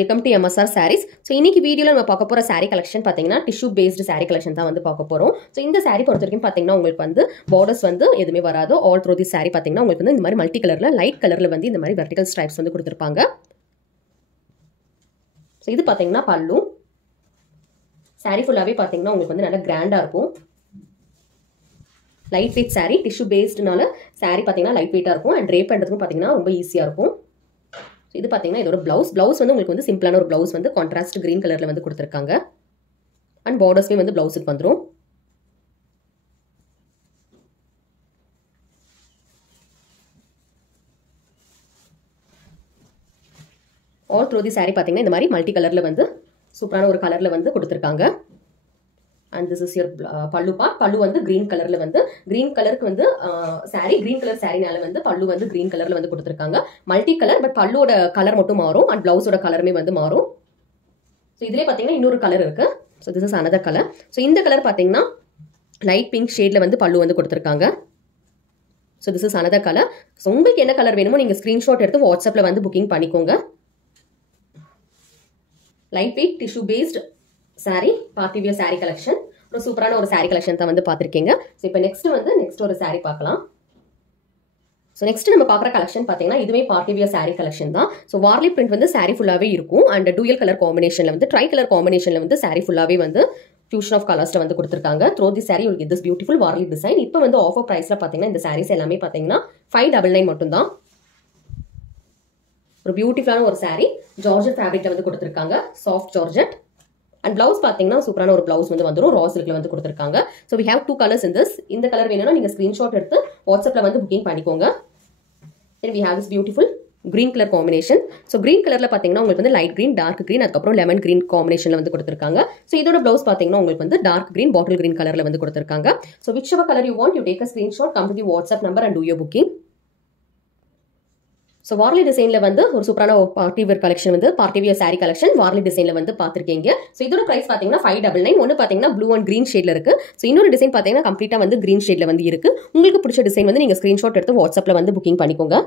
Welcome to MSR Sarees. So, இன்னைக்கு வீடியோல நம்ம பார்க்க போற saree collection பாத்தீங்கன்னா tissue based saree collection தான் வந்து பார்க்க போறோம். So, இந்த saree பொறுத்தவரைக்கும் பாத்தீங்கன்னா உங்களுக்கு வந்து borders வந்து எதுமே வராது. All through the saree பாத்தீங்கன்னா உங்களுக்கு வந்து இந்த மாதிரி மல்டி கலர்ல லைட் கலர்ல வந்து இந்த மாதிரி vertical stripes வந்து கொடுத்திருப்பாங்க. So, இது பாத்தீங்கன்னா பல்லு. saree ஃபுல்லாவே பாத்தீங்கன்னா உங்களுக்கு வந்து நல்ல கிராண்டா இருக்கும். Light weight saree tissue basedனால saree பாத்தீங்கன்னா லைட் வெயிட்டா இருக்கும் and drape பண்றதுக்கு பாத்தீங்கன்னா ரொம்ப ஈஸியா இருக்கும். இது பாத்தீங்கன்னா இதோட ப்ளவுஸ் வந்து உங்களுக்கு வந்து சிம்பிளான ஒரு ப்ளவுஸ் வந்து கான்ட்ராஸ்ட் கிரீன் கலர்ல வந்து கொடுத்திருக்காங்க அண்ட் பார்டர்ஸ்லயே வந்து ப்ளவுஸ்க்கு வந்துரும் ஆல் த்ரூ தி saree பாத்தீங்கன்னா இந்த மாதிரி மல்டி கலர்ல வந்து சூப்பரான ஒரு கலர்ல வந்து கொடுத்திருக்காங்க and this is your pallu part pallu வந்து green கலர்ல வந்து green கலருக்கு வந்து saree green கலர் சாரினால வந்து pallu வந்து green கலர்ல வந்து கொடுத்திருக்காங்க மல்டி கலர் பட் பல்லுவோட கலர் மட்டும் மாறும் and ப்ளவுஸோட கலருமே வந்து மாறும் சோ இதுலயே பாத்தீங்கன்னா இன்னொரு கலர் இருக்கு so this is another color so இந்த கலர் பாத்தீங்கன்னா லைட் பிங்க் ஷேட்ல வந்து pallu வந்து கொடுத்திருக்காங்க so this is another color so உங்களுக்கு என்ன கலர் வேணுமோ நீங்க ஸ்கிரீன்ஷாட் எடுத்து வாட்ஸ்அப்ல வந்து புக்கிங் பண்ணிக்கோங்க light weight tissue based saree party wear saree collection ஒரு சூப்பரான ஒரு saree collection தான் வந்து பாத்திருக்கீங்க சோ இப்போ நெக்ஸ்ட் ஒரு saree பார்க்கலாம் சோ நெக்ஸ்ட் நம்ம பார்க்குற கலெக்ஷன் பாத்தீங்கன்னா இதுவே பார்ட்டி வியர் saree collection தான் சோ வார்லி print வந்து saree ஃபுல்லாவே இருக்கும் and dual color combinationல வந்து tri color combinationல வந்து saree ஃபுல்லாவே வந்து fusion of colorsல வந்து கொடுத்திருக்காங்க through the saree you get this beautiful varli design இப்போ வந்து ஆஃபர் பிரைஸ்ல பாத்தீங்கன்னா இந்த sarees எல்லாமே பாத்தீங்கன்னா 599 மட்டும் தான் ஒரு பியூட்டிஃபுல்லான ஒரு saree ஜார்ஜெட் ஃபேப்ரிக்ல வந்து கொடுத்திருக்காங்க சாஃப்ட் ஜார்ஜெட் and blouse பாத்தீங்கன்னா சூப்பரான ஒரு blouse வந்து வந்துரும் raw silkல வந்து கொடுத்திருக்காங்க so we have two colors in this இந்த கலர் வேணும்னா நீங்க ஸ்கிரீன்ஷாட் எடுத்து வாட்ஸ்அப்ல வந்து புக்கிங் பண்ணிக்கோங்க then we have this beautiful green color combination so green கலர்ல பாத்தீங்கன்னா உங்களுக்கு வந்து light green dark green அதுக்கு அப்புறம் lemon green combinationல வந்து கொடுத்திருக்காங்க so இதோட blouse பாத்தீங்கன்னா உங்களுக்கு வந்து dark green bottle green கலர்ல வந்து கொடுத்திருக்காங்க so whichever color you want you take a screenshot come to the WhatsApp number and do your booking So Varli designல வந்து ஒரு சூப்பரான பார்ட்டி வேர் கலெக்ஷன் வந்து party wear saree collection Varli designல வந்து பாத்திருக்கீங்க so இதோட price பாத்தீங்கன்னா 599 ஒன்னு பாத்தீங்கன்னா ப்ளூ அண்ட் கிரீன் ஷேட்ல இருக்கு சோ இன்னொரு டிசைன் பாத்தீங்கன்னா கம்ப்ளீட்டா வந்து கிரீன் ஷேட்ல வந்து இருக்கு உங்களுக்கு பிடிச்ச டிசைன் வந்து நீங்க ஸ்கிரீன்ஷாட் எடுத்து வாட்ஸ்அப்ல வந்து புக்கிங் பண்ணிக்கோங்க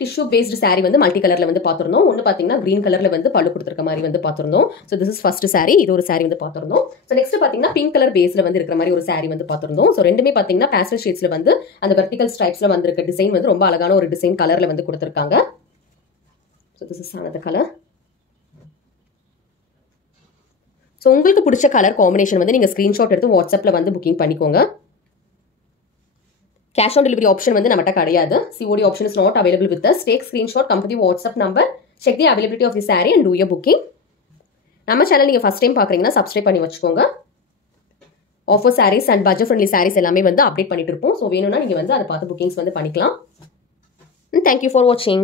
டிஷ்யூ பேஸ்ட் saree வந்து மல்டி கலர்ல வந்து பாத்துறோம் ஒன்னு பாத்தீங்கன்னா green கலர்ல வந்து பல்லு கொடுத்திருக்க மாதிரி வந்து பாத்துறோம் so this is first saree இது ஒரு saree வந்து பாத்துறோம் சோ நெக்ஸ்ட் பாத்தீங்கன்னா பிங்க் கலர் பேஸ்ல வந்து இருக்கிற மாதிரி ஒரு saree வந்து பாத்துறோம் சோ ரெண்டுமே பாத்தீங்கன்னா pastel shadesல வந்து அந்த vertical stripesல வந்து இருக்க டிசைன் வந்து ரொம்ப அழகான ஒரு டிசைன் கலர்ல வந்து கொடுத்திருக்காங்க so this is another color so உங்களுக்கு பிடிச்ச கலர் காம்பினேஷன் வந்து நீங்க ஸ்கிரீன்ஷாட் எடுத்து வாட்ஸ்அப்ல வந்து புக்கிங் பண்ணிக்கோங்க Cash on delivery option வந்து நம்மட்ட கிடையாது COD option is not available with us take screenshot come to the WhatsApp number check the availability of the saree and do your booking நம்ம சேனல் நீங்க first time பார்க்கறீங்கன்னா subscribe பண்ணி வச்சுக்கோங்க offer sarees and budget friendly sarees எல்லாமே வந்து update பண்ணிட்டு இருப்போம் so வேணும்னா நீங்க வந்து அத பார்த்து bookings வந்து பண்ணிக்கலாம் and thank you for watching